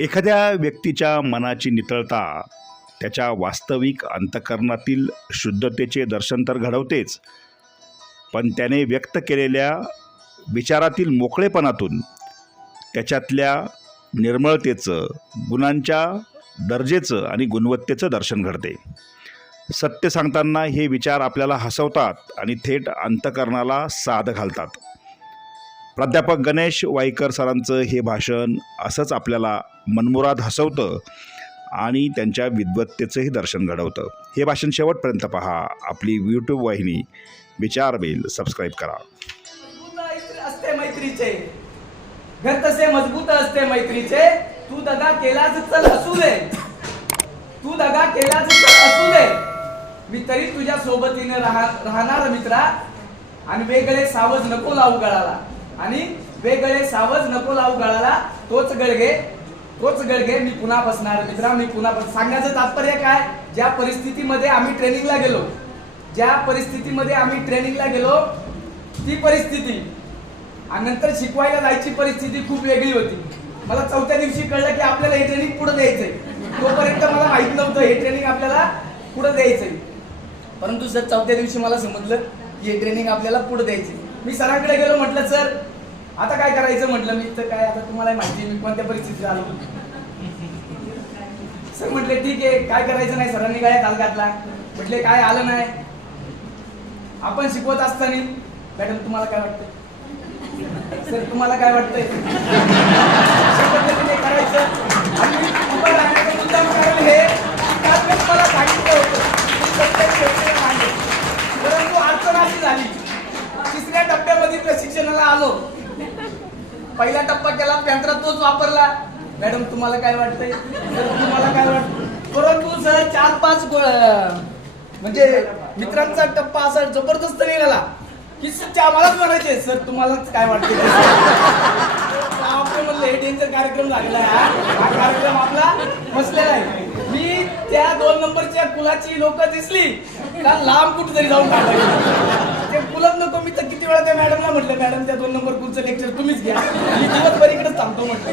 एखाद्या व्यक्तीच्या मनाची नितळता त्याच्या वास्तविक अंतकरणातील शुद्धतेचे दर्शन तर घडवतेच पण त्याने व्यक्त केलेल्या विचारातील मोकळेपणातून त्याच्यातल्या निर्मळतेचं गुणांच्या दर्जेचं आणि गुणवत्तेचं दर्शन घडते. सत्य सांगताना हे विचार आपल्याला हसवतात आणि थेट अंतकरणाला साध घालतात. प्राध्यापक गणेश वाईकर सरांचं हे भाषण असंच आपल्याला मनमुराद हसवतं आणि त्यांच्या विद्वत्तेचंही दर्शन घडवतं. हे भाषण शेवटपर्यंत पहा. आपली यूट्यूब वाहिनी विचार बेल सबस्क्राईब करा. असते मैत्रीचे. घर तसे मजबूत असते मैत्रीचे. तू दगा केलाच चल असू दे. तू दगा केलाच चल असू दे. मी तरी तुझ्या सोबतीने राहणार मित्रा. आणि वेगळे सावज नको लावू गळाला. आणि वेगळे सावज नको लावू गळाला. तोच गळगे तोच गळगे मी पुन्हा बसणार. मित्रा मी पुन्हा बस सांगण्याचं तात्पर्य काय? ज्या परिस्थितीमध्ये आम्ही ट्रेनिंगला गेलो ज्या परिस्थितीमध्ये आम्ही ट्रेनिंगला गेलो ती परिस्थिती आणि नंतर शिकवायला जायची परिस्थिती खूप वेगळी होती. मला चौथ्या दिवशी कळलं की आपल्याला हे ट्रेनिंग पुढे द्यायचंय. तोपर्यंत मला माहीत नव्हतं हे ट्रेनिंग आपल्याला पुढे द्यायचंय. परंतु सर चौथ्या दिवशी मला समजलं की हे ट्रेनिंग आपल्याला पुढे द्यायचे मी सरांकडे गेलो म्हटलं सर आता काय करायचं म्हटलं मी? तर काय आता तुम्हाला माहिती मी कोणत्या परिस्थितीत आलो. सर म्हटले ठीक आहे काय करायचं नाही सरांनी काय काल घातला. म्हटले काय आलं नाही. आपण शिकवत असताना मॅडम तुम्हाला काय वाटतं सर तुम्हाला काय वाटतंय? तुम्हाला सांगितलं. परंतु अडचण अशी झाली. तिसऱ्या टप्प्यामध्ये प्रशिक्षणाला आलो. पहिला टप्पा केला पॅन्ट्रा तोच वापरला. मॅडम तुम्हाला काय वाटतंय? तुम्हाला काय वाटतं परंतु सर चार पाच म्हणजे मित्रांचा टप्पा असा जबरदस्त निघाला. की आम्हालाच म्हणायचे सर तुम्हालाच काय वाटते आपण म्हणलं हे डेंजर कार्यक्रम झालेला आहे हा. हा कार्यक्रम आपला बसलेला आहे. मी त्या दोन नंबरच्या कुलाची लोक दिसली. का लांब कुठेतरी जाऊन काढायची ते कुलच नको मी तर म्हटलं मॅडम त्या दोन नंबर कुलचं लेक्चर तुम्हीच घ्या. मी दिवसभर इकडेच थांबतो म्हटलं.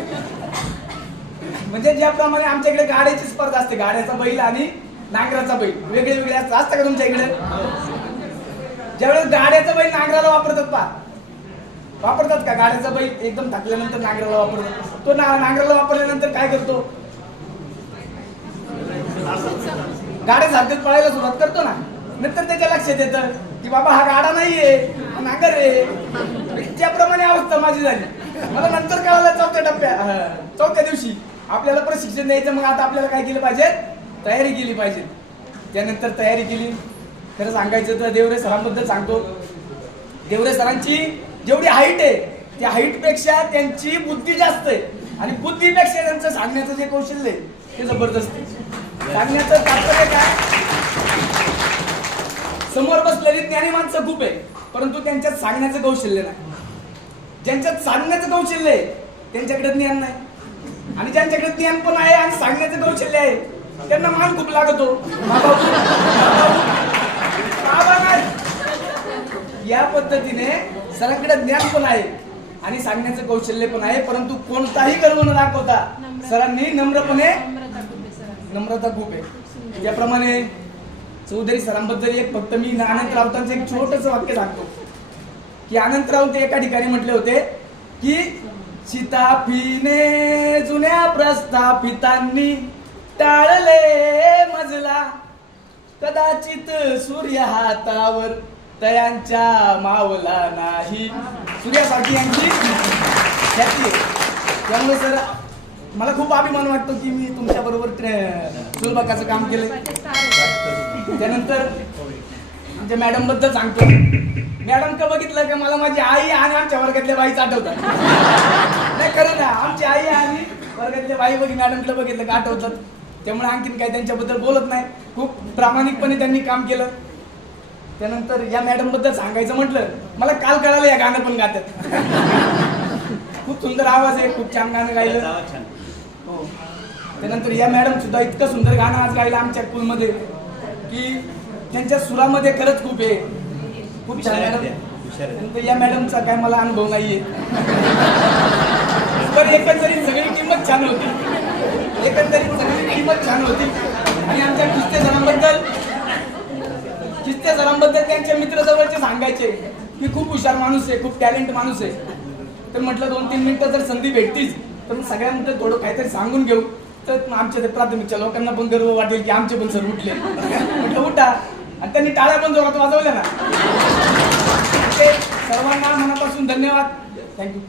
म्हणजे ज्याप्रमाणे आमच्याकडे गाड्याची स्पर्धा असते गाड्याचा बैल आणि नांगराचा बैल. वेगळे वेगळे असतात. असतं का तुमच्या इकडे? ज्यावेळेस गाड्याचा बैल नांगराला वापरतात पा वापरतात का? गाड्याचा बैल एकदम थकल्यानंतर नांगराला वापरतात. तो ना नांगराला वापरल्यानंतर काय करतो? गाड्या सारखंच पळायला सुरुवात करतो ना. नंतर त्याच्या लक्षात येतं की बाबा हा गाडा नाहीये. नांगर. रे त्याप्रमाणे अवस्था माझी झाली. मला नंतर कळालं चौथ्या टप्प्या चौथ्या दिवशी आपल्याला प्रशिक्षण द्यायचं मग आता आपल्याला काय केलं पाहिजे? तयारी केली पाहिजे. त्यानंतर तयारी केली. खरं सांगायचं तर देवरे सरांबद्दल सांगतो. देवरे सरांची जेवढी हाईट आहे त्या हाईटपेक्षा त्यांची बुद्धी जास्त आहे. आणि बुद्धीपेक्षा त्यांचं सांगण्याचं जे कौशल्य आहे ते जबरदस्त आहे. सांगण्याचं तात्पर्य काय? समोर बसलेली ज्ञानी माणसं खूप आहे. परंतु त्यांच्यात सांगण्याचं कौशल्य नाही. ज्यांच्यात सांगण्याचं कौशल्य आहे त्यांच्याकडे ज्ञान नाही. आणि ज्यांच्याकडे ज्ञान पण आहे आणि सांगण्याचं कौशल्य आहे त्यांना मान खूप लागतो. या पद्धतीने सरांकडे ज्ञान पण आहे आणि सांगण्याचं कौशल्य पण आहे परंतु कोणताही गर्व न दाखवता सरांनी नम्रपणे नम्रता खूप आहे त्याप्रमाणे चौधरी सरांबद्दल एक फक्त मी अनंत राऊतांचं एक छोटस वाक्य सांगतो. की अनंत राऊत एका ठिकाणी म्हटले होते की सीताफीने जुन्या प्रस्थापितांनी टाळले मजला. कदाचित सूर्य हातावर तयांच्या मावला नाही. सूर्यासाठी यांची त्यामुळे सर मला खूप अभिमान वाटतो की मी तुमच्या बरोबर सुलभकाचं काम केलं त्यानंतर आमच्या मॅडमबद्दल सांगतो. मॅडम का बघितलं का मला माझी आई आणि आमच्या वर्गातल्या बाईच आठवतात. नाही खरं ना आमची आई आणि वर्गातल्या बाई बघी मॅडमला बघितलं का आठवतात. त्यामुळे आणखीन काय त्यांच्याबद्दल बोलत नाही. खूप प्रामाणिकपणे त्यांनी काम केलं. त्यानंतर या मॅडमबद्दल सांगायचं म्हटलं मला काल कळालं या गाणं पण गातात खूप सुंदर आवाज आहे खूप छान गाणं गायलं. हो. त्यानंतर या मॅडम सुद्धा इतकं सुंदर गाणं आज गायलं आमच्या स्कूलमध्ये की त्यांच्या सुरामध्ये खरंच खूप आहे खूप छान मॅडम. या मॅडमचा काय मला अनुभव नाहीये. पण एकंदरीत सगळी किंमत छान होती. एकंदरीत सगळी किंमत छान होती. आणि आमच्या किस्ते सरांबद्दल किस्ते सरांबद्दल त्यांच्या मित्र जवळचे सांगायचे की खूप हुशार माणूस आहे खूप टॅलेंट माणूस आहे. तर म्हटलं दोन तीन मिनिटं जर संधी भेटतीच तर मग सगळ्यांमध्ये थोडं काहीतरी सांगून घेऊ. तर आमच्या ते प्राथमिकच्या लोकांना पण गर्व वाटेल की आमचे पण सर उठले. म्हटलं उठा. आणि त्यांनी टाळ्या पण जोरात वाजवल्या ना. ते सर्वांना मनापासून धन्यवाद. थँक्यू